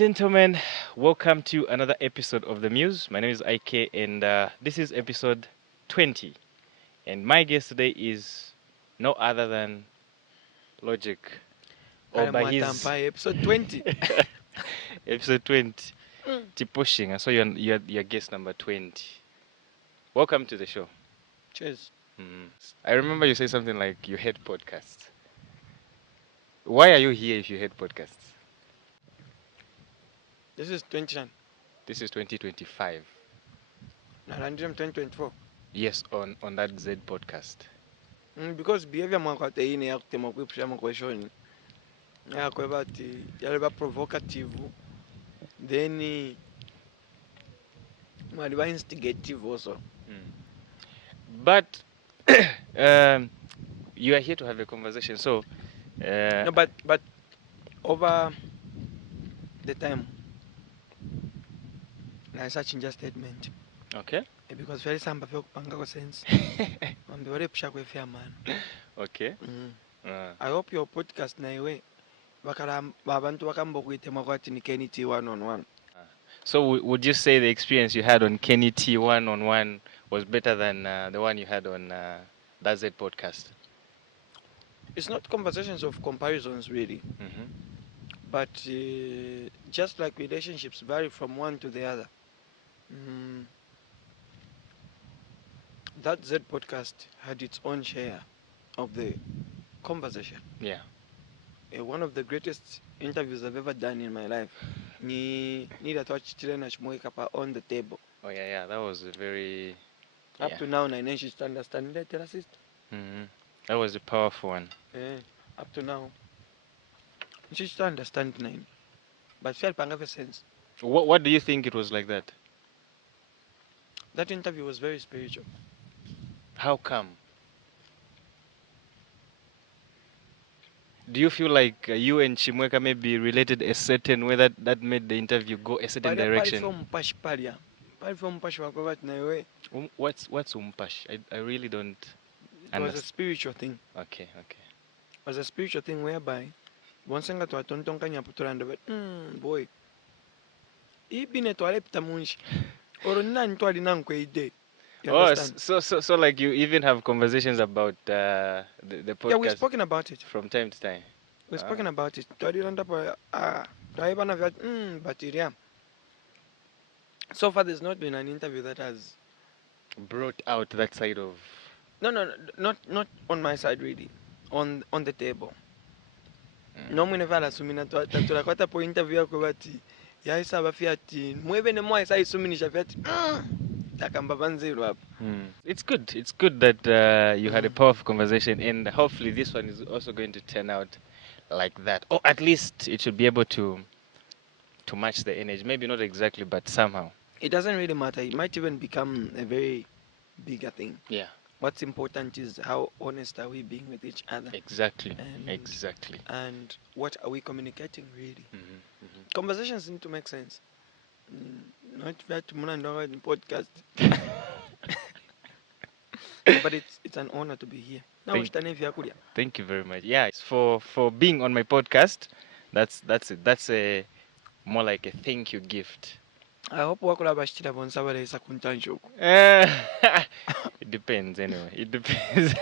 and gentlemen, welcome to another episode of The Muse. My name is IK, and this is episode 20. And my guest today is no other than Logic, or Kale by his Mwatampa, episode 20. episode 20. Mm. Pushing. I saw you're guest number 20. Welcome to the show. Cheers. I remember you said something like you hate podcasts. Why are you here if you hate podcasts? This is 29. This is 2025. Narandram 2024. Yes, on that Z podcast. Because behavior mwakwate ine yakutema kwipusha question. Yakweba ati yaleba provocative. Then mwaliba instigative also. But you are here to have a conversation. So, No, but over the time, I such a statement. okay, Because very samba panga sense. Mbewale pusha kwe fair man. okay. I hope your podcast na iwe abantu bakamba kwitema kwati ni Kenny T one on one. So, would you say the experience you had on Kenny T one-on-one was better than the one you had on that Z podcast? It's not conversations of comparisons really, but just like relationships vary from one to the other. That Z podcast had its own share of the conversation. Yeah. One of the greatest interviews I've ever done in my life. Ni that watch Chilena Shmoikapa on the table. Oh yeah. That was a very. Up to now, I managed to understand that assist. That was a powerful one. Up to now, she to understand nine, but felt panga sense. What do you think it was like that? That interview was very spiritual. How come? Do you feel like you and Chimweka may be related a certain way that made the interview go a certain direction? What's umpash? I really don't It was a understand. spiritual thing. Okay. It was a spiritual thing whereby once I got to a tonton kanya puturanda, but boy, ibine to alepta munch or none to alinkwe ide. Oh, so like you even have conversations about the podcast. Yeah, we've spoken about it. From time to time. We've spoken about it. But yeah. So far, there's not been an interview that has Brought out that side of. no, not on my side really, on the table. No mwene vala sumina tulakwata po interview yako bati yaisa bafiati mwebe ne mwa isa isuminisha fiati takamba banziro hapo. It's good that you had a powerful conversation, and hopefully this one is also going to turn out like that, or at least it should be able to match the energy. Maybe not exactly, but somehow. It doesn't really matter. It might even become a very bigger thing. Yeah. What's important is how honest are we being with each other. Exactly. And Exactly. And what are we communicating really? Conversations need to make sense. Not that Munandoga in podcast. But it's an honor to be here. Thank you very much. Yeah, it's for being on my podcast. That's it. That's a more like a thank you gift. I hope wakula bashitira bonsaba lesa kuntanjo. It depends anyway. It depends.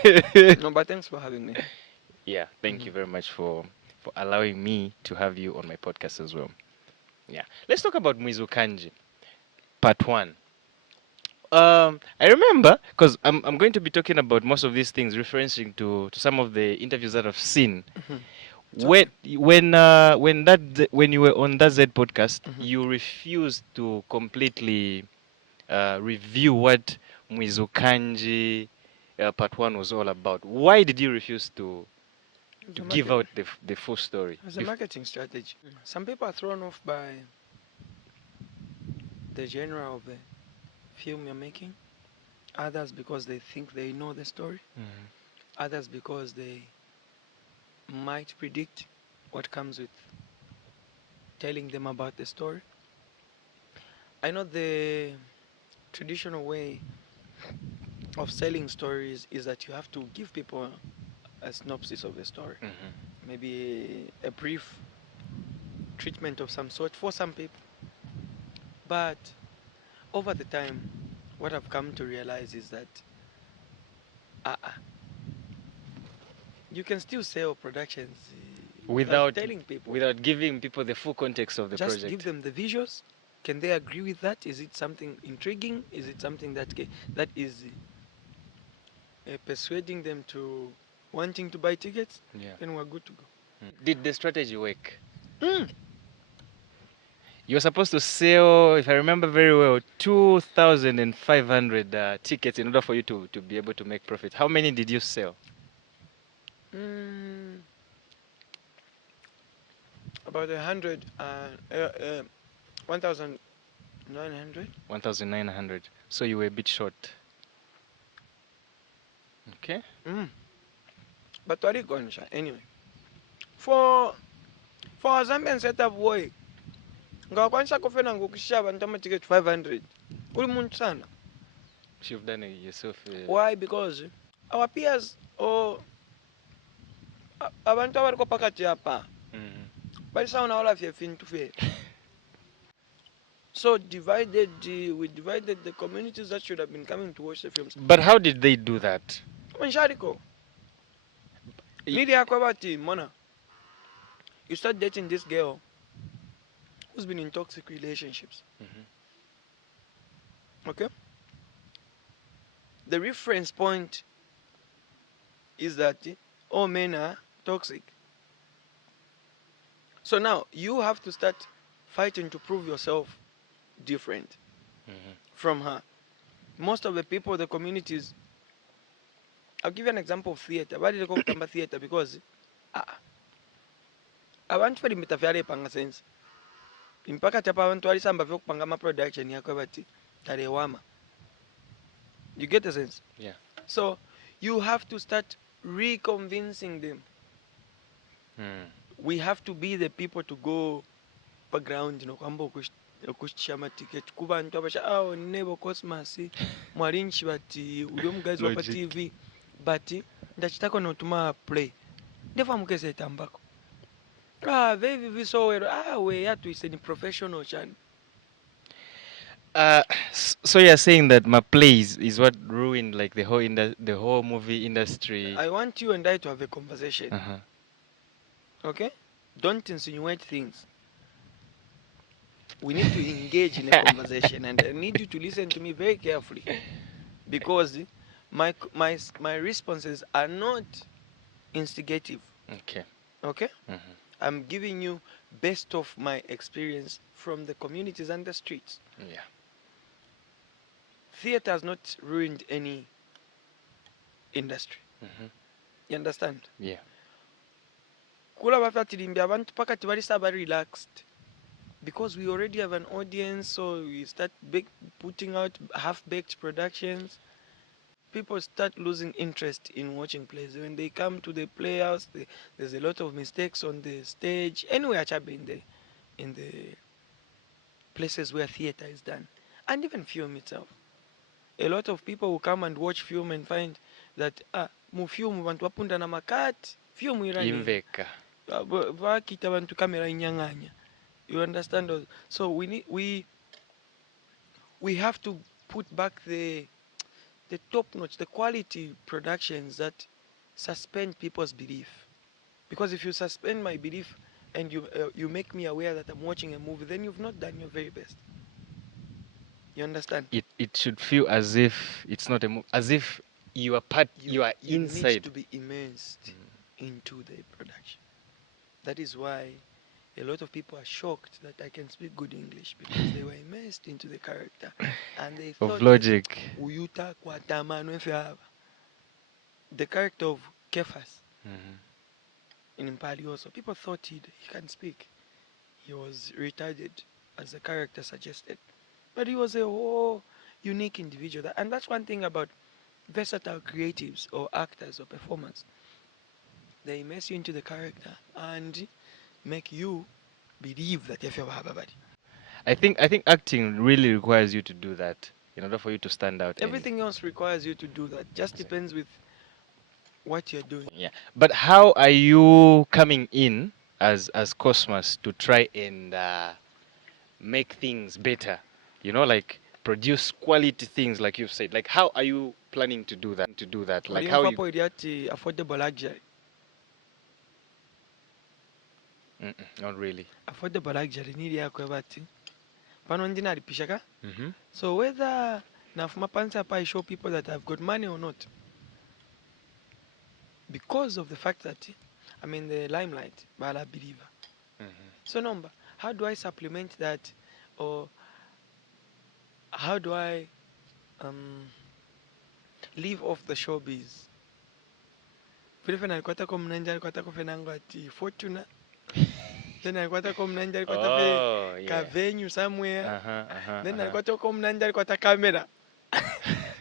No, but thanks for having me. Yeah, thank you very much for allowing me to have you on my podcast as well. Yeah. Let's talk about Mizukanji. Part 1. I remember, because I'm going to be talking about most of these things, referencing to some of the interviews that I've seen. When you were on that Z podcast, you refused to completely review what Mizukanji Part 1 was all about. Why did you refuse to give out the full story? As a marketing strategy. Some people are thrown off by the genre of the film you're making. Others because they think they know the story. Others because they might predict what comes with telling them about the story. I know the traditional way of selling stories is that you have to give people a synopsis of the story. Maybe a brief treatment of some sort for some people. But over the time, what I've come to realize is that uh, you can still sell productions without telling people. without giving people the full context of the Just project. give them the visuals. Can they agree with that? Is it something intriguing? Is it something that is persuading them to wanting to buy tickets? Yeah. Then we're good to go. Did the strategy work? Mm. You're supposed to sell, if I remember very well, 2,500 tickets in order for you to be able to make profit. How many did you sell? Mm. About 1,900. 1,900. So you were a bit short. Okay. Mm. But what are you going to anyway? For a Zambian setup boy, ngakwanisa kufena ngokushia abantu ama-ticket 500 uli muntu sana. You've done it yourself. Why? Because our peers or abantu abariko pakati apa balisaona wala fye fintu fye. So we divided the communities that should have been coming to watch the films. But how did they do that? Mshariko. Media kwabati mona. You start dating this girl who's been in toxic relationships. Okay? The reference point is that all men are toxic. So now you have to start fighting to prove yourself different from her. Most of the people, the communities, I'll give you an example of theater. Why did I go to theater? Because abantu bali mitafyale panga sense. Impaka chapa abantu alisamba vyo kupanga ma production yako bati tarewama. You get the sense? Yeah. So you have to start reconvincing them. We have to be the people to go background, kwamba okushama ticket kuba ntu abasha nebo COSMAS mwarinchi bati uli omugazi wa TV bati ndachitako notuma play ndefa mukese tambako very visowero we yatu is a professional chan. So you're saying that my plays is what ruined like the whole movie industry. I want you and I to have a conversation. Okay? Don't insinuate things. We need to engage in a conversation, and I need you to listen to me very carefully, because my responses are not instigative. Okay. Okay? I'm giving you best of my experience from the communities and the streets. Yeah. Theater has not ruined any industry. You understand? Yeah. Kula bafatilimbi abantu pakati bali saba relaxed. Because we already have an audience, so we start putting out half-baked productions. People start losing interest in watching plays. When they come to the playhouse, there's a lot of mistakes on the stage. Anyway, in the places where theater is done, and even film itself. A lot of people will come and watch film and find that mu film bantu wapunda na makati, film irani. Inveka. Vakita bantu kamera inyanganya. You understand? So we have to put back the top notch, the quality productions that suspend people's belief. Because if you suspend my belief and you make me aware that I'm watching a movie, then you've not done your very best. You understand? It should feel as if it's not a movie, as if you are inside. You need to be immersed into the production. That is why a lot of people are shocked that I can speak good English, because they were immersed into the character and they thought of logic. Uyuta Kwatamanu, the character of Kefas in MPALI also. People thought he can speak. He was retarded, as the character suggested. But he was a whole unique individual. And that's one thing about versatile creatives or actors or performers. They immerse you into the character and make you believe that if you're Hababadi. I think acting really requires you to do that in order for you to stand out. Everything else requires you to do that. Just depends with what you're doing. Yeah. But how are you coming in as COSMAS to try and make things better? You know, like produce quality things, like you've said. Like, how are you planning to do that? Like, how you? Olimfapo eri affordable luxury. Not really. Affordable luxury nili yako bati. Pano ndina alipishaka. Mm-hmm. So whether nafuma pansa pa I show people that I've got money or not, because of the fact that I'm in the limelight, but I believe. Mm-hmm. So number, how do I supplement that, or how do I live off the showbiz? Vile fena alikuwa tako mnanja alikuwa tako fenango ati Fortuna. Then alikuwa tako mnanja alikuwa tafe ka venue somewhere. Then alikuwa tako mnanja alikuwa ta camera.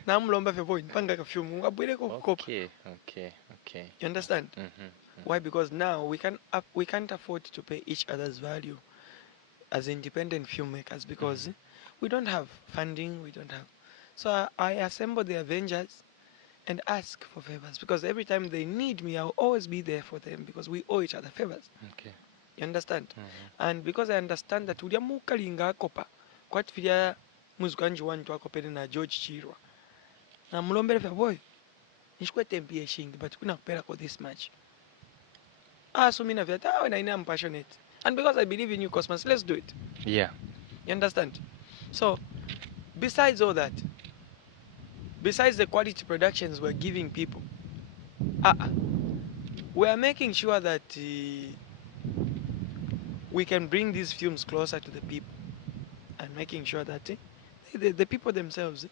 Na mlomba fe boy mpanga ka film ngabwire ko kopa. Okay. You understand? Why? Because now we can't afford to pay each other's value as independent filmmakers because we don't have funding, we don't have. So I assemble the Avengers and ask for favors because every time they need me, I'll always be there for them because we owe each other favors. Okay. You understand? And because I understand that ulia mukalinga akopa kwati filia Mizukanji wantu akopele na George Chirwa. Na mlombele fa boy. Nishikwe tempie shingi but kuna kupela kwa this match. So mina vyata I'm passionate. And because I believe in you, Cosmas, let's do it. Yeah. You understand? So, besides all that, besides the quality productions we're giving people, we are making sure that we can bring these films closer to the people and making sure that the people themselves.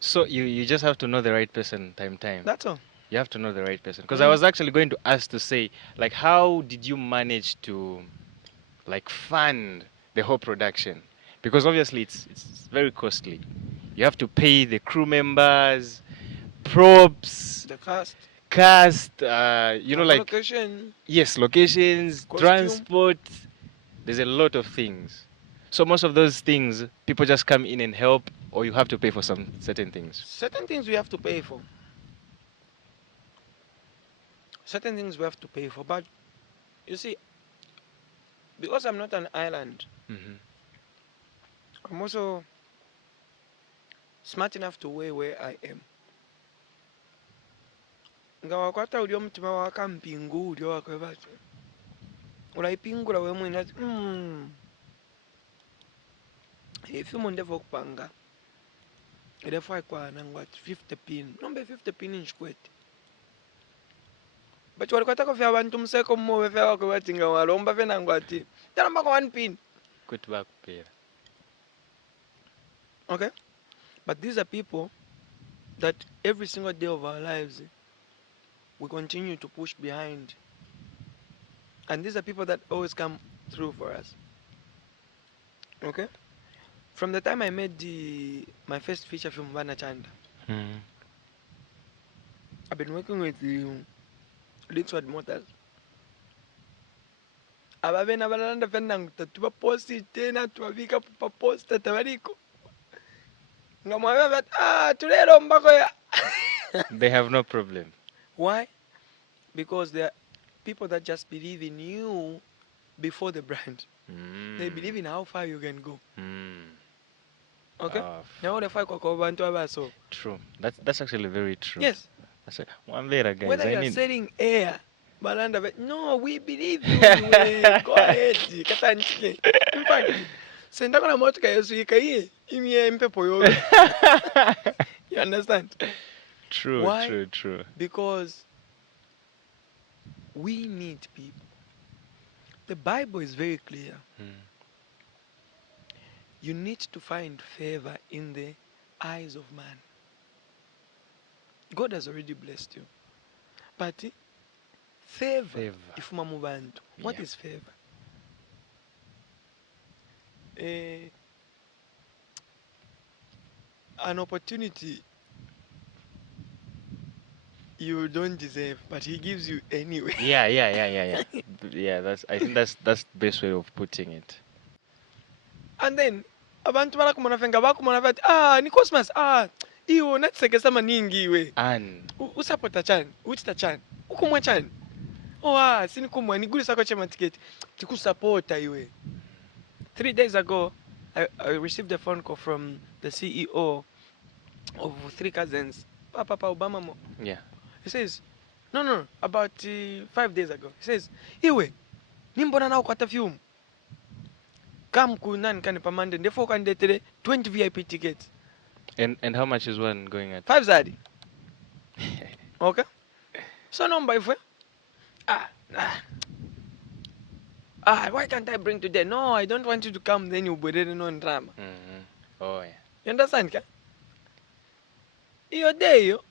So you just have to know the right person time. That's all. You have to know the right person. Because I was actually going to ask to say, like, how did you manage to, like, fund the whole production? Because obviously it's very costly. You have to pay the crew members, props, The cast, you know, like location. Yes, locations, Costume. transport. There's a lot of things. So most of those things, people just come in and help, or you have to pay for some certain things. Certain things we have to pay for. Certain things we have to pay for, but you see, because I'm not an island, I'm also smart enough to weigh where I am. Nga wakwata ulio mtima waka mpingu ulio wakwebati. Ulaipingula we mwina ati, Ifi mundevo kupanga. Ilefwa kwa nangwa 50 pin. Nombe 50 pin nchikwete. But walikwata kofia abantu mseko mmowe fea wakwebati nga walomba fe nangwa ati. Tala mbako 1 pin. Kutuba kupera. Okay? But these are people that every single day of our lives, we continue to push behind. And these are people that always come through for us. Okay? From the time I made my first feature film, Vana Chanda, I've been working with the Liquid Motors. Ababena balanda fenang tuba posti tena tubavika pa posta tabariko. Ngamwambia that tulero mbako ya. They have no problem. Why? Because they are people that just believe in you before the brand. They believe in how far you can go. Okay? True. That's actually very true. Yes. One later, guys. Whether you're selling air, Balanda, no, we believe you. Go ahead. In fact, senda kona motoka yesu ikaye imye mpepo yobe. You understand? True. Why? True. Because we need people. The Bible is very clear. You need to find favor in the eyes of man. God has already blessed you. But favor. If mamubantu. What is favor? An opportunity you don't deserve, but he gives you anyway. Yeah. Yeah, I think that's the best way of putting it. And then abantu barakumona fenga bakumona bati ni COSMAS iyo natsekesa maningi we An usapota chan uchita chan ukumwa chan oh sinikumwa nigulisako chematiketi tikusapota iwe. 3 days ago I received a phone call from the CEO of Three Cousins, Papa Obama mo. Yeah. He says, no, about 5 days ago. He says, iwe nimbona nawo kwata film come kunani kani pamande ndefo kandetere 20 VIP tickets. And how much is one going at? 5 zadi. Okay? So number if why can't I bring today? No, I don't want you to come, then you better no drama. Oh yeah. You understand ka? Iyo day yo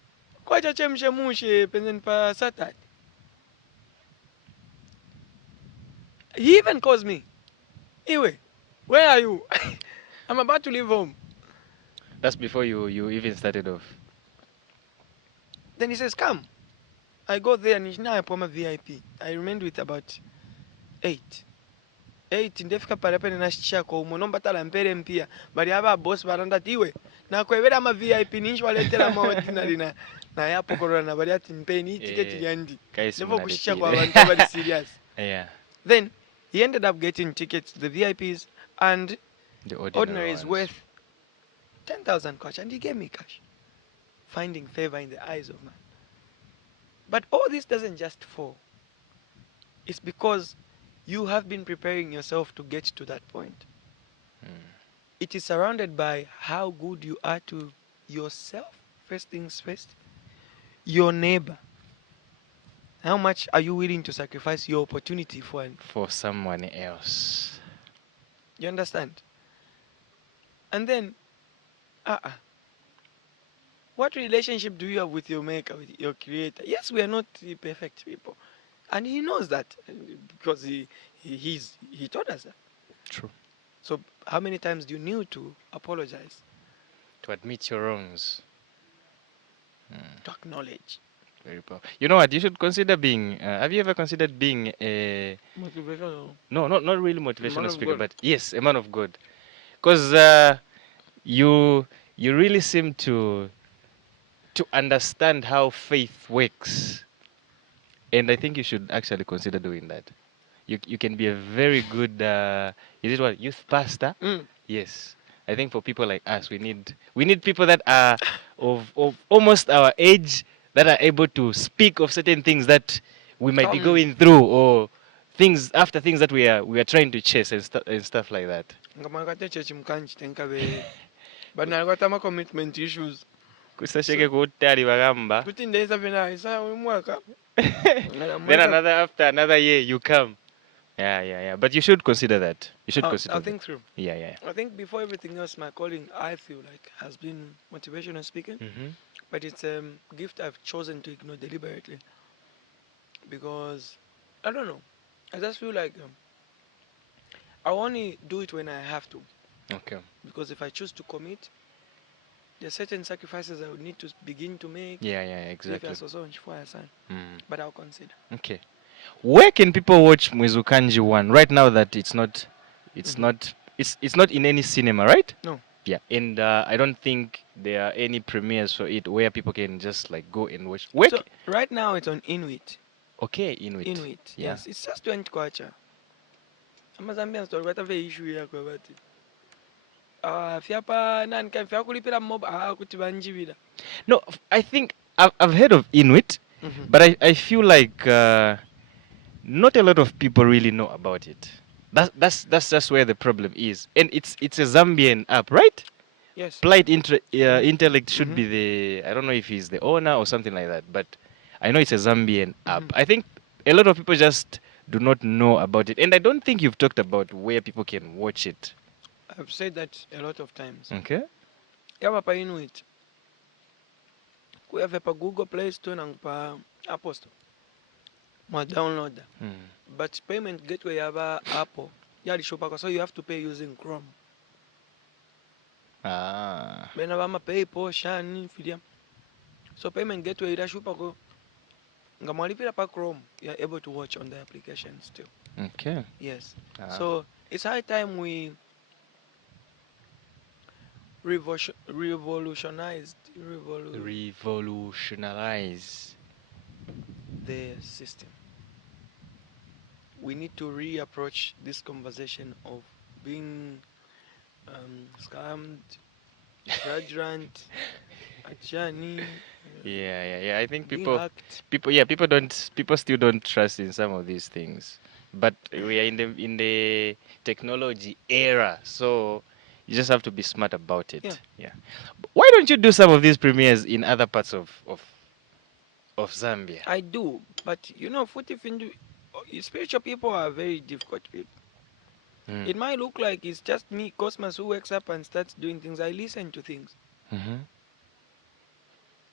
kwacha chemshe mushe penzeni pa Saturday. He even calls me. Iwe, where are you? I'm about to leave home. That's before you even started off. Then he says, come. I go there and now I'm a VIP. I remained with about 8. 8 ndefika pale pale nashicha kwa umonomba tala mpere mpia. Bali aba boss baranda tiwe. Na kwevera ama VIP ninshi waletera ma ordinary na yapo corona na bali ati mpeni ticket yandi. Never kushicha kwa abantu bali serious. Yeah. Then he ended up getting tickets to the VIPs and The ordinary is ones. worth 10,000 cash, and he gave me cash, finding favor in the eyes of man. But all this doesn't just fall. It's because you have been preparing yourself to get to that point. It is surrounded by how good you are to yourself, first things first, your neighbor. How much are you willing to sacrifice your opportunity for someone else? You understand? And then, what relationship do you have with your maker, with your creator? Yes, we are not perfect people. And he knows that because he taught us that. True. So how many times do you need to apologize? To admit your wrongs. To acknowledge. Very powerful. You know what? You should consider being. Have you ever considered being a motivational? No, not really motivational speaker, but yes, a man of God. Because you really seem to understand how faith works, and I think you should actually consider doing that. You can be a very good is it what, youth pastor? Yes. I think for people like us, we need people that are of almost our age, that are able to speak of certain things that we might be going through, or things that we are trying to chase and stuff like that. But now I got my commitment issues. Kusasheke kutali bagamba. Kuti ndeza vina isa mwaka. Then another year you come. Yeah. But you should consider that. You should consider. I'll think through. Yeah. I think before everything else, my calling, I feel like, has been motivational speaking. But it's a gift I've chosen to ignore deliberately. Because, I don't know. I just feel like I only do it when I have to. Okay. Because if I choose to commit, there are certain sacrifices I would need to begin to make. Yeah, exactly. But I'll consider. Okay. Where can people watch Mizukanji 1 right now that it's not in any cinema, right? No. Yeah, and I don't think there are any premieres for it where people can just like go and watch. So right now it's on Inuit. Okay, Inuit. Yeah. Yes, it's just 20 kwacha. I'm a Zambian story, what a very issue here about it. No, I think I've heard of Inuit, but I feel like not a lot of people really know about it. That's just where the problem is, and it's a Zambian app, right? Yes. Plight Intellect should be the, I don't know if he's the owner or something like that, but I know it's a Zambian app. I think a lot of people just do not know about it, and I don't think you've talked about where people can watch it. I've said that a lot of times. Okay. Kama pa Inuit. Kuyave pa Google Play Store and pa Apple Store. Mwa download. But payment gateway yaba Apple. Yali shopa so you have to pay using Chrome. Bena bama pay portion fidia. So payment gateway ida shupa ko. Ngamwalipira pa Chrome. You're able to watch on the application still. Okay. Yes. So it's high time we revolutionize the system. we need to reapproach this conversation of being scammed, fraudulent, Ajani, Yeah. I think being hacked. people still don't trust in some of these things. But we are in the technology era, so you just have to be smart about Yeah, it. Yeah. Why don't you do some of these premieres in other parts of Zambia? I do. But Futi Findu, spiritual people are very difficult people. Mm. It might look like it's just me, Cosmas, who wakes up and starts doing things. I listen to things. Mm-hmm.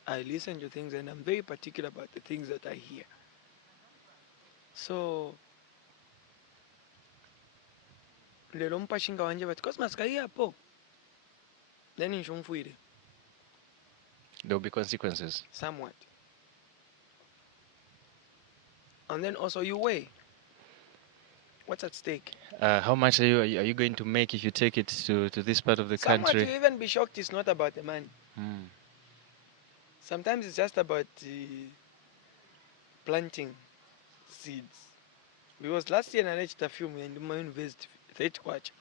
I listen to things and I'm very particular about the things that I hear. So, lero mpashinga wanje bati Cosmas kaiya po. Then nshumfuire. There'll be consequences. Somewhat. And then also you weigh. What's at stake? How much are you going to make if you take it to this part of the Somewhat country? you even be shocked it's not about the money. Mm. Sometimes it's just about planting seeds. Because last year I reached a film in my university, third quarter.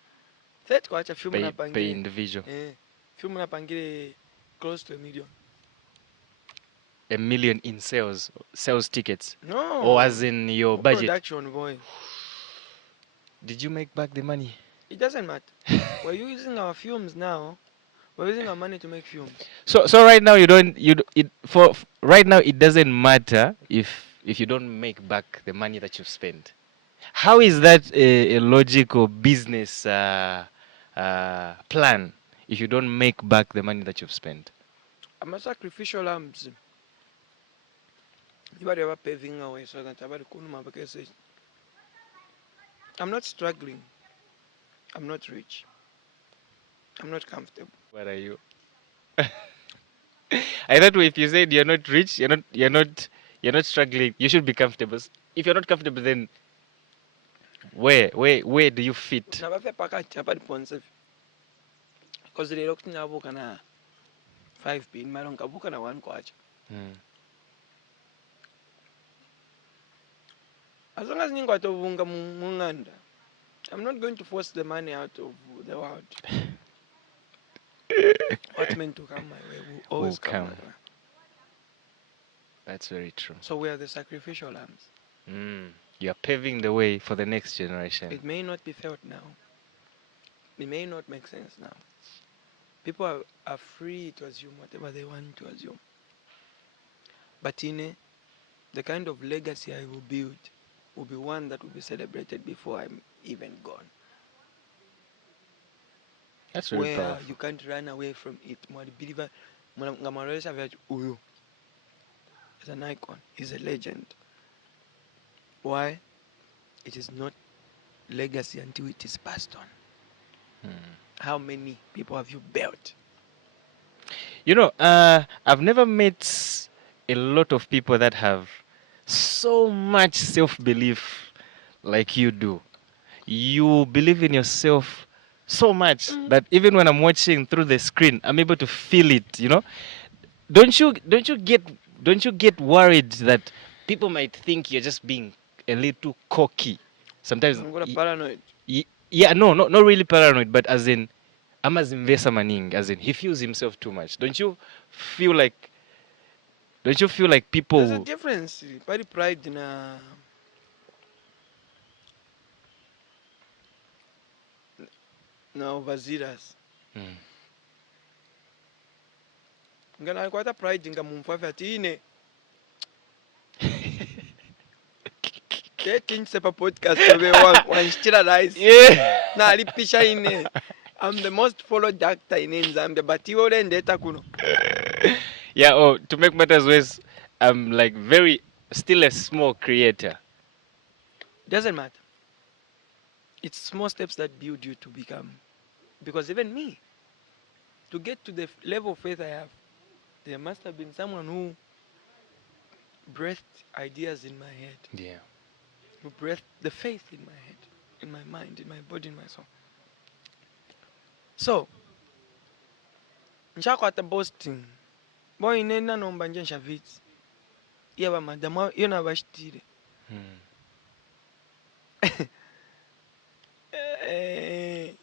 Third quarter film Pay napangire. individual. Film napangire close to 1 million. 1 million in sales tickets, No. or as in your No budget. production, boy. Did you make back the money? It doesn't matter. We're using our films now. We're using our money to make films. So right now you don't you d- it for right now it doesn't matter if you don't make back the money that you've spent. How is that a logical business plan if you don't make back the money that you've spent? I'm a sacrificial lambs. Anybody ever paving away so that I'm not struggling. I'm not rich. I'm not comfortable. What are you? I thought if you said you're not rich, you're not struggling, you should be comfortable. If you're not comfortable, then where do you fit? Nabafe pakati hapa ponse. Because they looked na buka na 5 pin, maron kabuka na 1 kwacha. Mm. As long as ningo atovunga munganda, I'm not going to force the money out of the world. What's meant to come my way will always Will come my come. way. That's very true. So we are the sacrificial lambs. You're paving the way for the next generation. It may not be felt now. It may not make sense now. People are free to assume whatever they want to assume. But the kind of legacy I will build will be one that will be celebrated before I'm even gone. That's very Where powerful. you can't run away from it. Uyu is an icon. He's a legend. Why? It is not legacy until it is passed on. How many people have you built? I've never met a lot of people that have so much self-belief like you do. You believe in yourself so much that even when I'm watching through the screen, I'm able to feel it. Don't you get worried that people might think you're just being a little cocky? Sometimes I'm gonna paranoid. yeah, no, not really paranoid, but as in amazimvesa maning, as in he feels himself too much. Feel like don't you feel like people There's a difference. Very pride na overzealous. Mm. Ngana alikuwa pride ngamumfafe ati ine 13 sepa podcast we wanshitira rice. Yeah. Na alipisha ine. I'm the most followed actor in Zambia, but iwe ule ndeta kuno. Yeah, to make matters worse, I'm like still a small creator. Doesn't matter. It's small steps that build you to become. Because even me, to get to the level of faith I have, there must have been someone who breathed ideas in my head, Yeah. who breathed the faith in my head, in my mind, in my body, in my soul. So, nchakwata boasting. Boy nena nomba nje nshavitsi. Iya ba madamu yo nabashitire. Eh,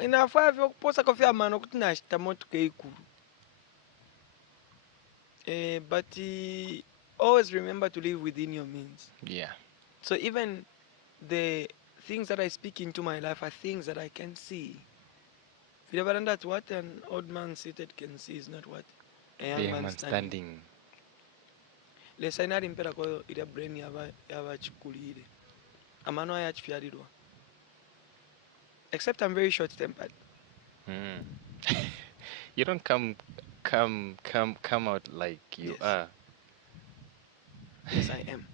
inafaa vyokuposa kofia mano kuti nashita motoka ikuru. But always remember to live within your means. Yeah. So even the things that I speak into my life are things that I can see. If you ever done that, what an old man seated can see is not what a The young young man man standing. standing. Lesa inali mpera kwa ila brain yava chikulire. Amano aya chifyarirwa. Except I'm very short tempered. Mm. You don't come out like you Yes. are. Yes, I am.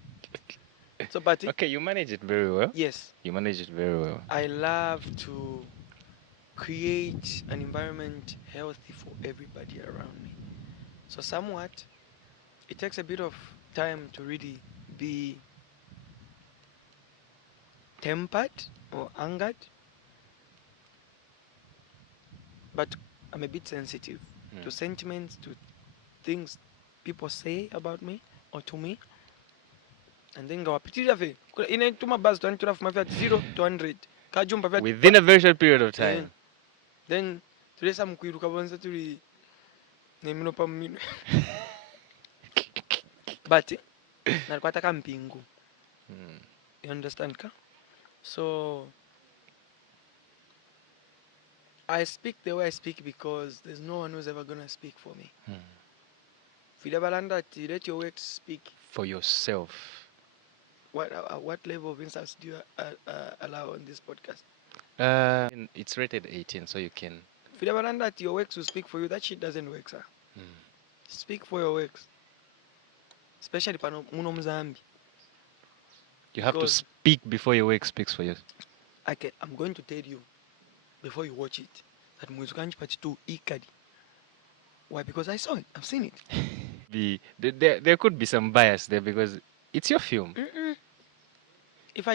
So, but Okay, you manage it very well. yes, You manage it very well. I love to create an environment healthy for everybody around me. So, somewhat, it takes a bit of time to really be tempered or angered, but I'm a bit sensitive to sentiments, to things people say about me or to me. And then ngawapitirira fe ine tuma buzz twanitula from 0 to 100 kajumba vyati Within a very short period of time. then tulesa mukwiruka bonse tuli nemino pa mumino but nalikwataka mpingu. You understand ka? So I speak the way I speak because there's no one who's ever gonna speak for me. Fidabalanda, let your words speak For yourself. What level of insults do you allow on this podcast? It's rated 18, so you can. Fidabalanda, your works will speak for you. That shit doesn't work, sir. Speak for your works. Especially pano muno Mzambi. You have to Because speak before your work speaks for you. I'm going to tell you before you watch it that Mizukanji Part 2 Ikadi. Why? Because I saw it. I've seen it. There could be some bias there because it's your film. If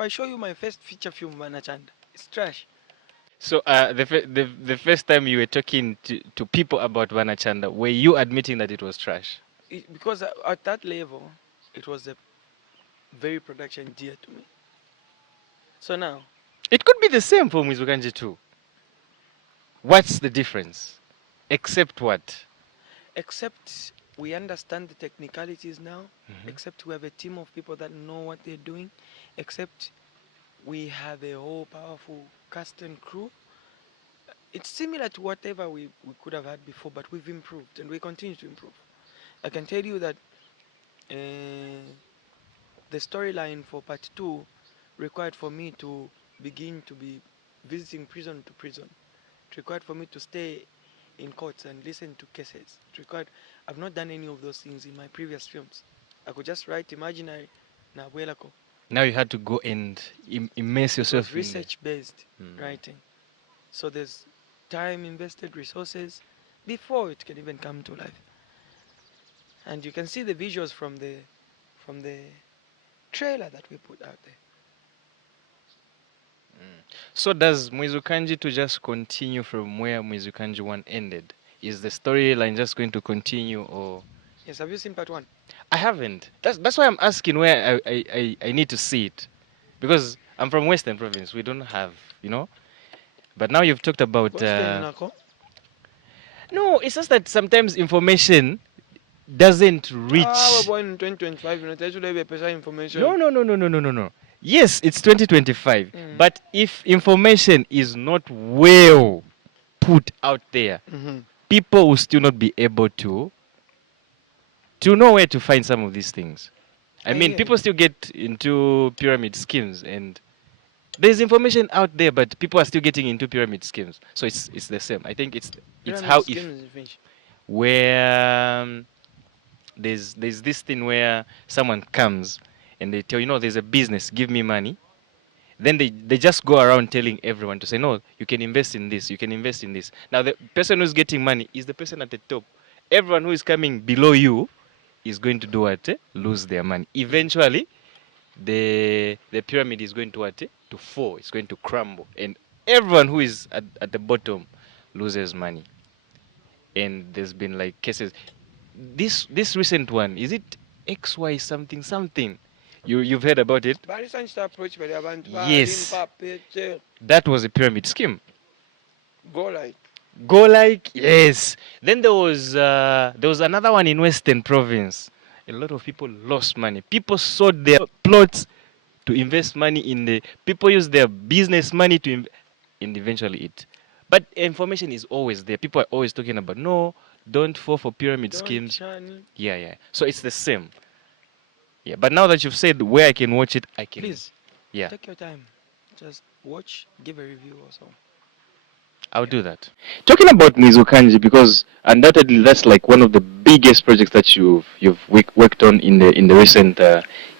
I show you my first feature film, Manachanda, it's trash. So the first time you were talking to people about Vanachanda, were you admitting that it was trash? Because at that level, it was a very production dear to me. So now, It could be the same for Mizukanji too. What's the difference? Except what? except we understand the technicalities now, except we have a team of people that know what they're doing, except we have a whole powerful cast and crew. It's similar to whatever we could have had before, but we've improved and we continue to improve. I can tell you that the storyline for part 2 required for me to begin to be visiting prison to prison. It required for me to stay in courts and listen to cases. It required. I've not done any of those things in my previous films. I could just write imaginary na abuelako. Now you had to go and immerse yourself It was research-based writing. So there's time invested, resources, before it can even come to life. And you can see the visuals from the trailer that we put out there. So does Mwizukanji to just continue from where Mwizukanji 1 ended? Is the storyline just going to continue or? Yes, have you seen part 1? I haven't. That's why I'm asking where I need to see it. Because I'm from Western Province. We don't have, you know. But now you've talked about... No, it's just that sometimes information doesn't reach... we're born in 2025. You know, there should be special information. No. Yes, it's 2025. But if information is not well put out there, people will still not be able to know where to find some of these things. I mean, people still get into pyramid schemes, and there's information out there, but people are still getting into pyramid schemes. So it's the same. I think it's how if where there's this thing where someone comes and they tell you, no, there's a business, give me money. Then they just go around telling everyone to say, no, you can invest in this, you can invest in this. Now the person who's getting money is the person at the top. Everyone who is coming below you is going to do what? Lose their money. Eventually, the pyramid is going to what? To fall. It's going to crumble. And everyone who is at the bottom loses money. And there's been like cases. This recent one, is it XY something? You've heard about it? Balisanyisa approach bali abantu Yes. balimpa pete That was a pyramid scheme. go like Go like yes. Then there was another one in Western Province. A lot of people lost money. People sold their plots to invest money in the. People use their business money to, and eventually it. But information is always there. People are always talking about no, don't fall for pyramid don't schemes. shine. Yeah, yeah. So it's the same. Yeah. But now that you've said where I can watch it, I can. Please Yeah. take your time. Just watch, give a review also. I'll do that. Talking about Mizukanji, because undoubtedly that's like one of the biggest projects that you've worked on in the recent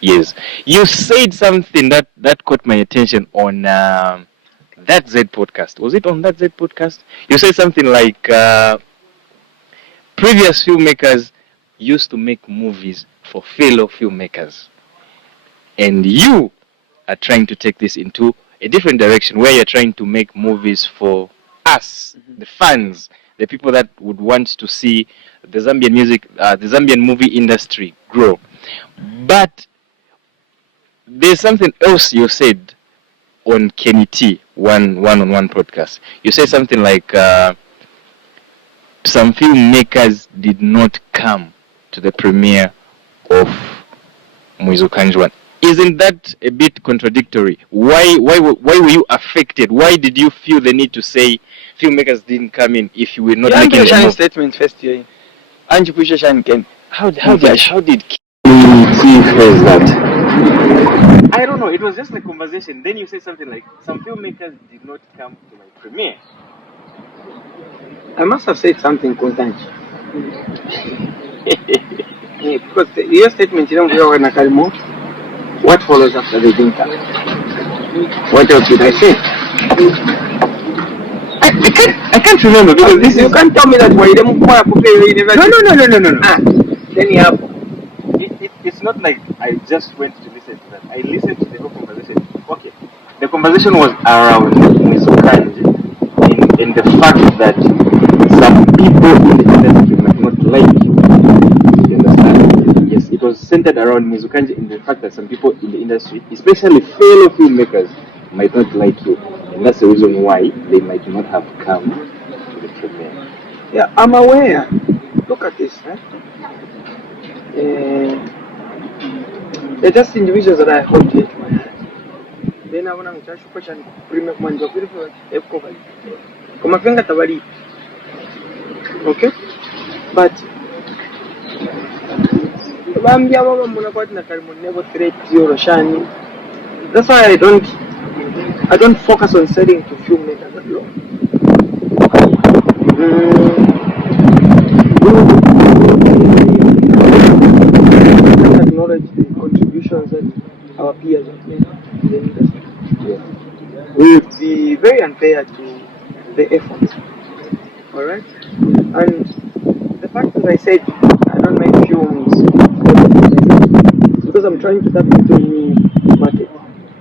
years. You said something that caught my attention on that Z podcast. Was it on that Z podcast? You said something like previous filmmakers used to make movies for fellow filmmakers, and you are trying to take this into a different direction where you're trying to make movies for us, the fans, the people that would want to see the Zambian the Zambian movie industry grow. But there's something else you said on Kenny T one-on-one podcast. You said something like some filmmakers did not come to the premiere of Mizukanji one. Isn't that a bit contradictory? Why were you affected? Why did you feel the need to say filmmakers didn't come in if you were not making the movie? Statement first here. And you push can. How did he phrase that? I don't know. It was just a conversation. Then you said something like some filmmakers did not come to my premiere. I must have said something content. Yeah, because your statement, you don't go on a calmo. What follows after the didn't come? What else did I say? I can't remember because this You can't tell me that why you don't No. Then you have. It's not like I just went to listen to that. I listened to the whole conversation. Okay. The conversation was around Mizukanji in the fact that some people in the industry might not like you. You understand? Yes, it was centered around Mizukanji in the fact that some people in the industry, especially fellow filmmakers, might not like you. And that's the reason why they might not have come to the premiere. Yeah, I'm aware. Look at this. Huh? They're just individuals that I hold dear to my heart. Then I want to question premium man of beautiful covered. Come a finger tabari. Okay? But Bambia Mama Munapat Nakarmo never threat your shiny. That's why I don't focus on selling to filmmakers alone. Acknowledge the contributions that our peers have made in the industry. Yeah. We would be very unfair to the effort. Alright? And the fact that I said I don't make films because I'm trying to tap into a new market.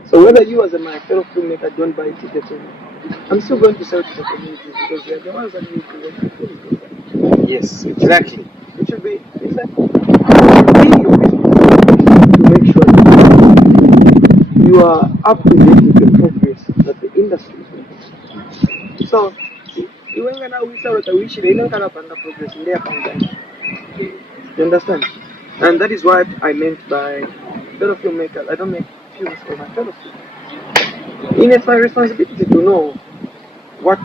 So whether you as my fellow filmmaker don't buy tickets or not, I'm still going to sell to the community because they're the ones that need to work with filmmakers. Yes, exactly. It should be your business to make sure that you are up to date with the progress that the industry is making. So, even when we say that we should not progress in their content. You understand? And that is what I meant by fellow filmmakers. I don't make films for my fellow filmmakers. It's my responsibility to know what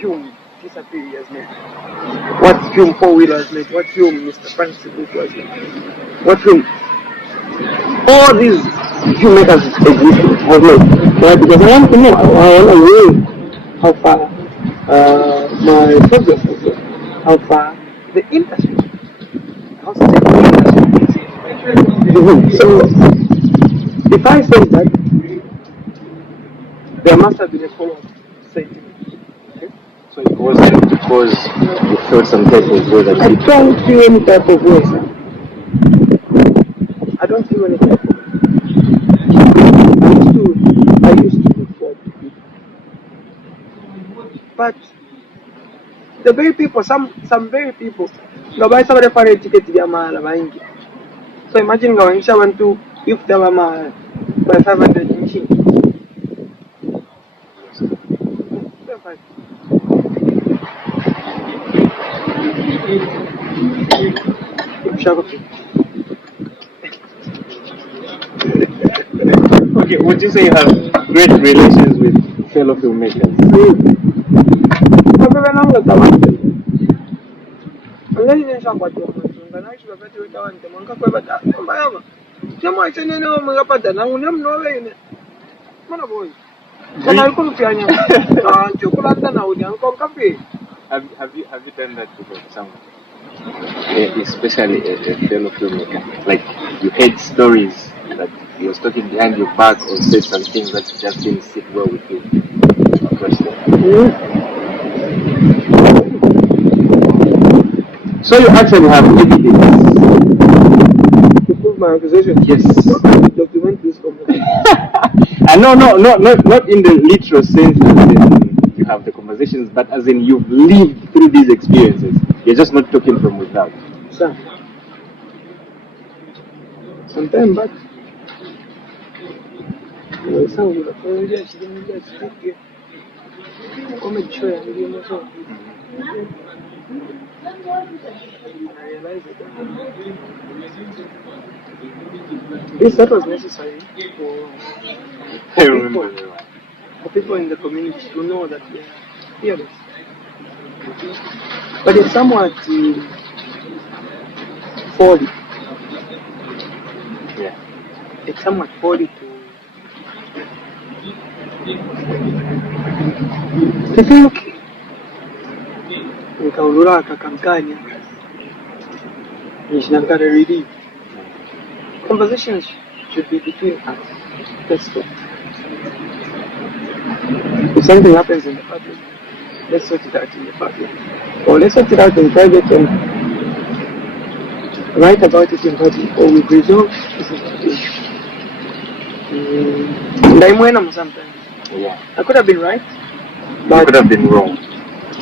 film Tisapiri has made, what film Four Wheeler has made, what film Mr. Frank Sibuku has made, what film all these filmmakers exist have made. Right? Because I want to know, I want to know how far my progress has gone, how far the industry, how stable the industry is. So, if I say that, there must have been a follow-up sentiment. Okay? So it wasn't because you felt some type of way that I don't feel any type of way, sir. I don't feel any type of way. I used to look forward to people. But the very people, some very people, nobody somebody for a ticket to be a man. So imagine going 7 to if there were my by 500 machine. Okay, would you say you have great relations with fellow filmmakers? Have you done that before, someone? Especially a fellow filmmaker. Like you heard stories that he was talking behind your back or said some things that just didn't sit well with you. So you actually have evidence To prove my accusation? Yes. Document this conversation. And not in the literal sense as in you have the conversations, but as in you've lived through these experiences. You're just not talking from without. Sir, sometime back, that was necessary I remember. for people in the community to know that they are fearless. But it's somewhat folly. Yeah. It's somewhat folly to think nikaulura kakamkanya really. Conversations should be between us. That's all. If something happens in the public, let's sort it out in the public. Or let's sort it out in private and write about it in public. Or we resolve this is the issue. Sometimes. Yeah. I could have been right. But you could have been wrong.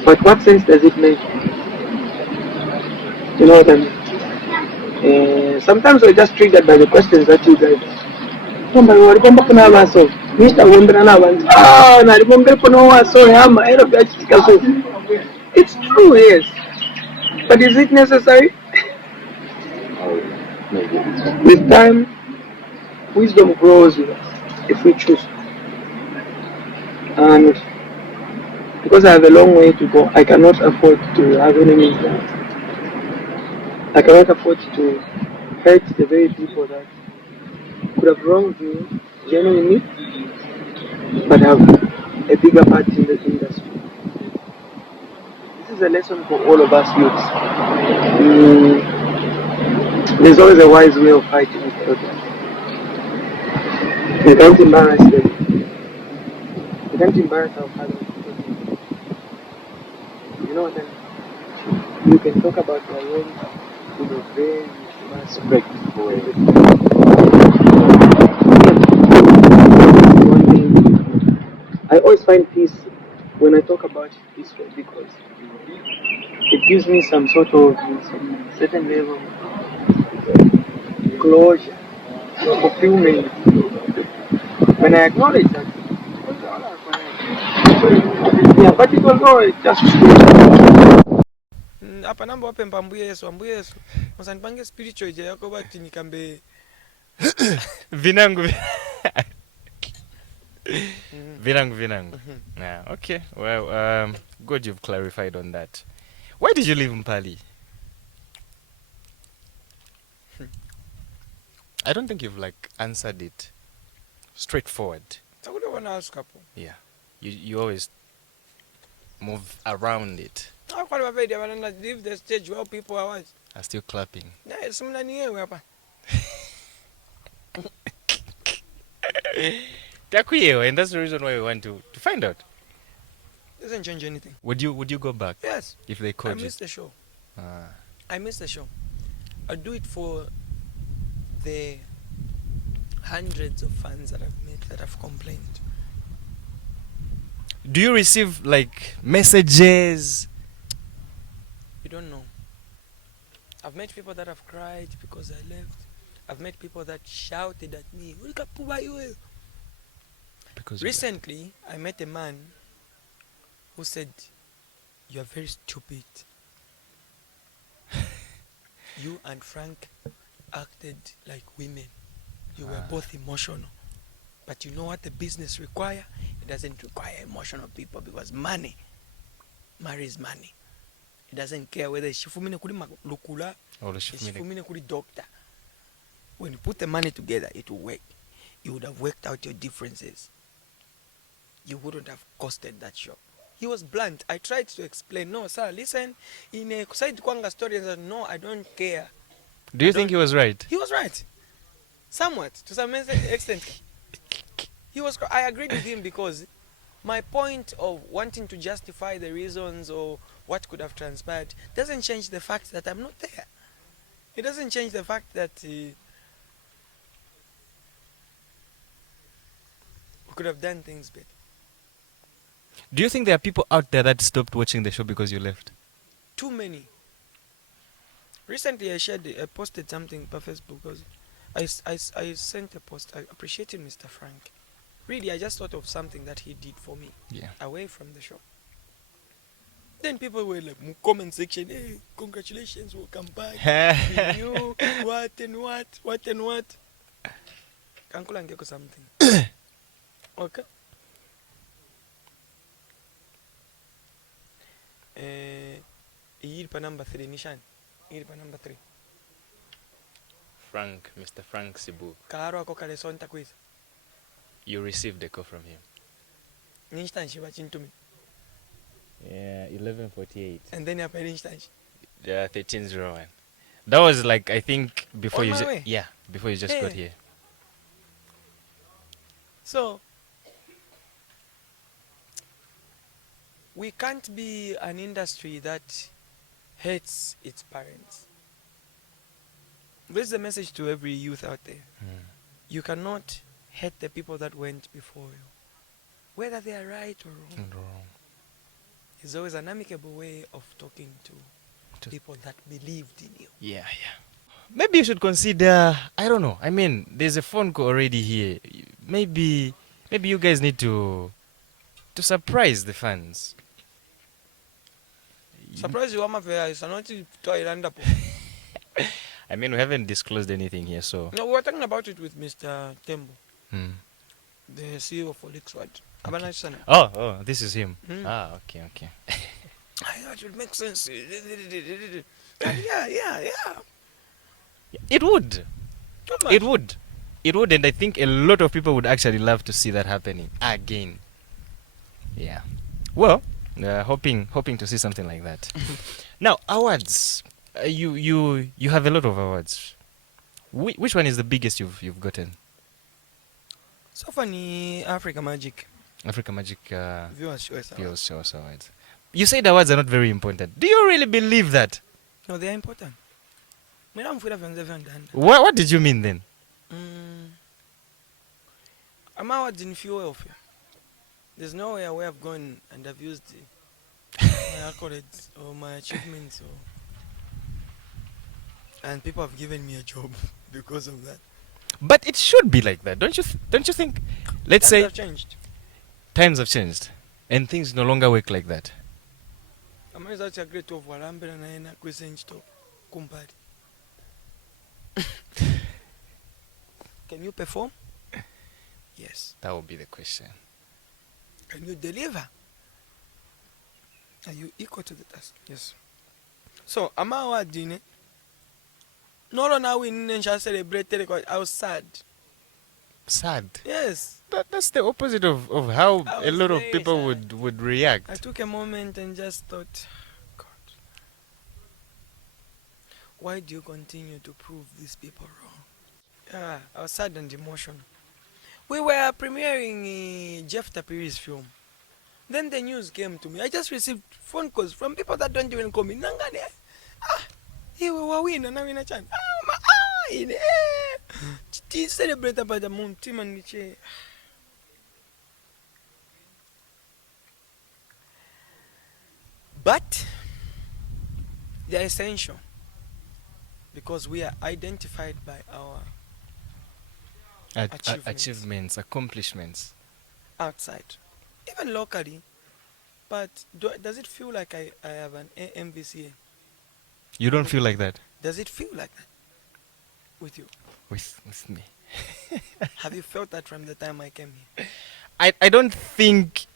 But what sense does it make? You know what I mean? Sometimes we're just triggered by the questions that you guys. It's true, yes. But is it necessary? Maybe. With time, wisdom grows with us if we choose. And because I have a long way to go, I cannot afford to have enemies that I cannot afford to hurt the very people that could have wronged me genuinely, but have a bigger part in the industry. This is a lesson for all of us youths. There's always a wise way of fighting with others. We can't embarrass them. We can't embarrass our fathers. You know what I mean? You can talk about your wrongs in a very respectful way. I always find peace when I talk about it this way because it gives me some sort of some certain level of closure, fulfillment. When I acknowledge that, yeah, but it will go just apa namba wapemba ambuye Yesu musandipange spiritual ija yako bati nikambe vinangu vinangu. Yeah, okay. Well, good you've clarified on that. Why did you leave MPALI? I don't think you've like answered it straightforward. Yeah. You always move around it. Leave the stage where people are still clapping. And that's the reason why we want to find out. Doesn't change anything. Would you go back? Yes. If they called you? I missed the show. I missed the show. I do it for the hundreds of fans that I've met that have complained. Do you receive like messages? You don't know. I've met people that have cried because I left. I've met people that shouted at me, "Ulikapuba iwe." Because you left. Recently, I met a man who said, "You are very stupid. You and Frank acted like women. You were both emotional. But you know what the business require? It doesn't require emotional people because money marries money. It doesn't care whether shifumine kuli lukula Or or shifumine. shifumine kuli doctor. When you put the money together, it will work. You would have worked out your differences. You wouldn't have costed that shop." He was blunt. I tried to explain, "No, sir, listen, in a side kwanga story," I said, "No, I don't care." Do you think he was right? He was right. Somewhat, to some extent. I agreed with him because my point of wanting to justify the reasons or what could have transpired doesn't change the fact that I'm not there. It doesn't change the fact that we could have done things better. Do you think there are people out there that stopped watching the show because you left? Too many. Recently, I posted something on Facebook because I sent a post appreciating Mr. Frank. Really, I just thought of something that he did for me Yeah. away from the show. Then people were like, comment section, "Hey, congratulations, welcome back. We knew what and what. Kankula ngeko something." Okay. Yiri pa number 3 nishan. Yiri pa number 3. Frank, Mr. Frank Sibu. Kaharo ako kale sonta quiz. You received a call from him. Ninstanshi bachintumi. Yeah, 11:48. And then apa ninstanshi. Yeah, 13:01. That was like, I think before On you my way? before you just Hey. got here. So we can't be an industry that hates its parents. This is the message to every youth out there. You cannot hate the people that went before you, whether they are right or wrong. Wrong. There's always an amicable way of talking to people that believed in you. Yeah. Maybe you should consider, I don't know. I mean, there's a phone call already here. Maybe you guys need to surprise the fans. Surprise you, Amafea is not to Iranda. I mean, we haven't disclosed anything here, so. No, we were talking about it with Mr. Tembo, Hmm. the CEO of Olixwad. Okay. Oh, this is him. Hmm. Okay. I thought it would make sense. Yeah. It would. Too much. It would, and I think a lot of people would actually love to see that happening again. Yeah. Well, hoping to see something like that. Now, awards. You have a lot of awards. Which one is the biggest you've gotten? So funny, Africa Magic. Africa Magic Viewers Choice Awards. Viewers Awards. You said awards are not very important. Do you really believe that? No, they are important. What did you mean then? I'm awards in few of you. There's nowhere where I've gone and I've used my accolades or my achievements and people have given me a job because of that. But it should be like that, don't you? Don't you think? Let's say Times have changed. times have changed, and things no longer work like that. I'm always out great of Walambera na Kwisenjito Kumpari. Can you perform? Yes. That would be the question. Can you deliver? Are you equal to the task? Yes. So, I'm award dinner. No, now we didn't celebrate it. I was sad. Sad. Yes. That's the opposite of how I a was lot of very people sad. would react. I took a moment and just thought, God, why do you continue to prove these people wrong? Yeah, I was sad and emotional. We were premiering Jeff Tapiri's film. Then the news came to me. I just received phone calls from people that don't even call me. Nangane, here we were winning, now we chan. Celebrate about the moon team and niche. But they are essential because we are identified by our Achievements, accomplishments. outside, even locally. But does it feel like I have an MVCA? You don't feel like that Does it feel like that with you? with me. Have you felt that from the time I came here? I don't think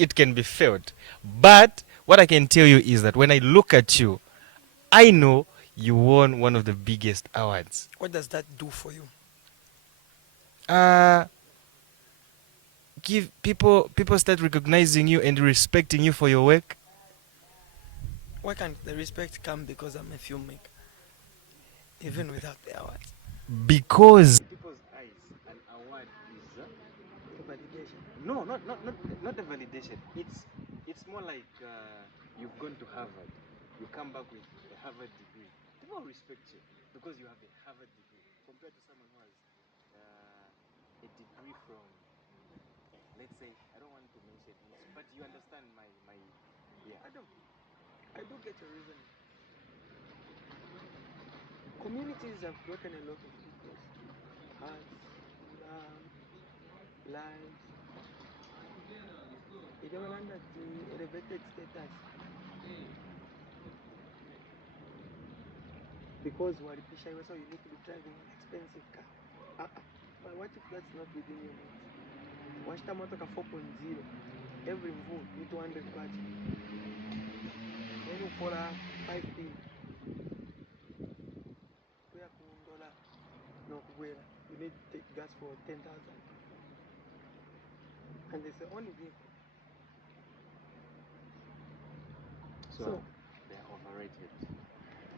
it can be felt. But what I can tell you is that when I look at you, I know you won one of the biggest awards. What does that do for you? Give people start recognizing you and respecting you for your work. Why can't the respect come because I'm a filmmaker, even without the awards? Because in people's eyes, an award is Validation. no, not a validation. It's more like you've gone to Harvard, you come back with a Harvard degree. People respect you because you have a Harvard degree compared to someone who has a degree from, let's say, I don't want to mention it, but you understand my yeah. I do get your reason. Communities have broken a lot of people's hearts, lives. You don't land at the elevated status because walipisha so you need to be driving an expensive car. But what if that's not within your means? Washita motoka 4.0 every move you 200 kwacha. Then you follow 5 pin. Kuya $1 no kuwela. You need to take gas for 10,000. And it's the only vehicle. So they're overrated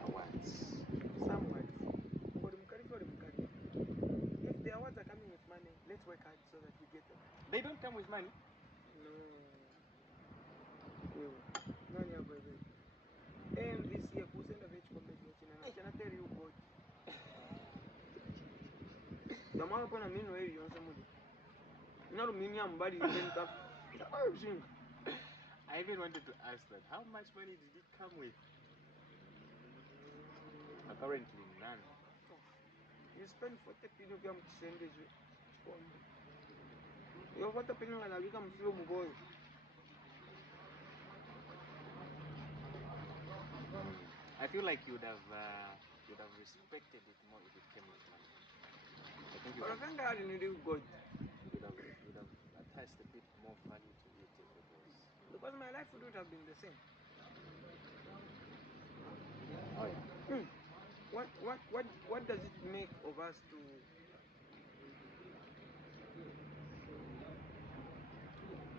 awards. Somewhat. For the Mukari. If the awards are coming with money, let's work hard so that we get them. They don't come with money. No. None of it. This year, who send a veg competition and I cannot tell you God. The man upon a mean way you answer money. Not a minion body even tough. I even wanted to ask that. How much money did it come with? Apparently none. You spend 40 pin of your percentage. You're 40 pin and I become film boy. I feel like you would have respected it more if it came with money. I think you would have attached a bit more value to it if it was. Because my life would have been the same. Oh yeah. What does it make of us to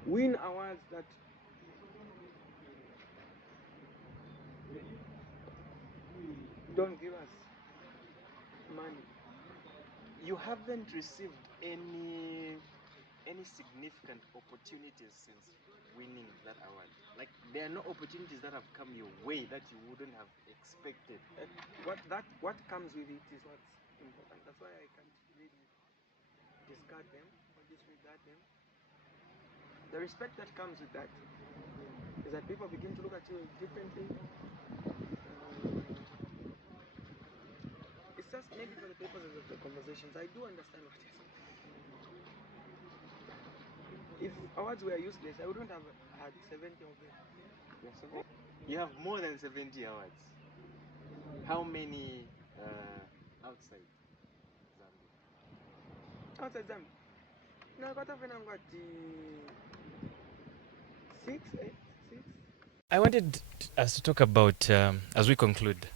win awards that don't give us money? You haven't received any significant opportunities since winning that award. Like there are no opportunities that have come your way that you wouldn't have expected. What comes with it is what's important. That's why I can't really discard them or disregard them. The respect that comes with that is that people begin to look at you differently. It's just maybe for the purposes of the conversations. I do understand what you're saying. If awards were useless, I wouldn't have had 70 of them. Yes, you have more than 70 awards. How many outside Zambia? Outside Zambia? No, I got got 6, 8, 6. I wanted us to talk about, as we conclude,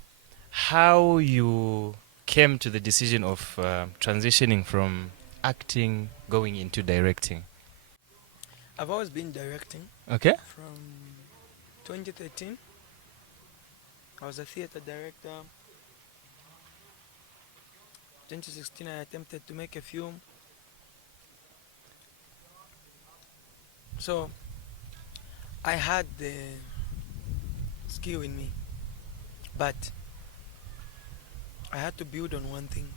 how you came to the decision of transitioning from acting going into directing. I've always been directing. Okay. From 2013, I was a theater director. 2016, I attempted to make a film. So, I had the skill in me, but I had to build on one thing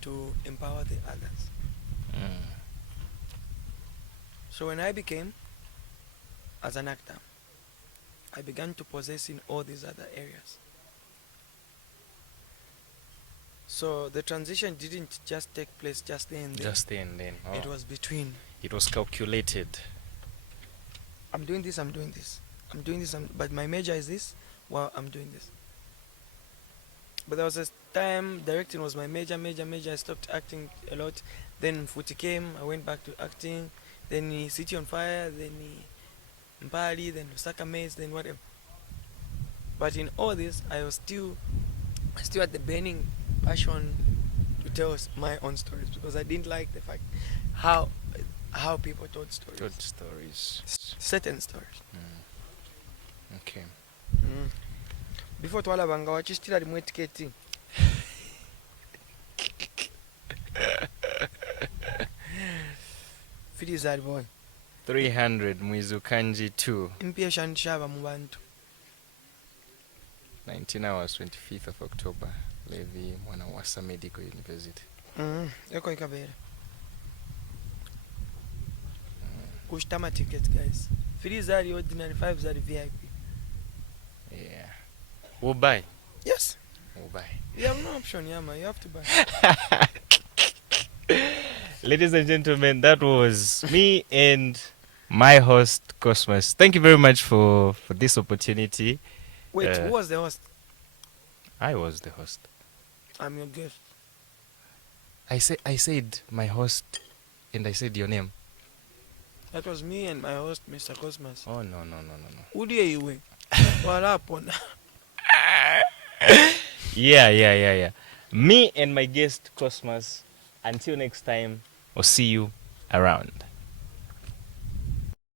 to empower the others. So when I became as an actor, I began to possess in all these other areas. So the transition didn't just take place just then and then. Just then and then. Oh. It was between. It was calculated. I'm doing this, I'm doing this. I'm doing this, but my major is this, while I'm doing this. But there was a time directing was my major. I stopped acting a lot. Then Futi came, I went back to acting. Then City on Fire, then MPALI, then Osaka Maze, then whatever. But in all this, I was still had the burning passion to tell my own stories, because I didn't like the fact how people told stories. Told stories. Certain stories. Okay. Before twalabanga wachistira limu etiketi. Filizari boy. 300 Mizukanji 2. Impatient shaba mu bantu. 19 hours, 25th of October. Levi Mwanawasa Medical University. Eko ikabera. Kushtama tickets, guys. Filizari ordinary, 5 zari VIP. Yeah. We'll buy. Yes. We'll buy. You have no option, Yama. You have to buy. Ladies and gentlemen, that was me and my host, COSMAS. Thank you very much for this opportunity. Wait, who was the host? I was the host. I'm your guest. I said my host, and I said your name. That was me and my host, Mr. COSMAS. Oh, no. Who do you win? What happened? Yeah. Me and my guest, COSMAS. Until next time, we'll see you around.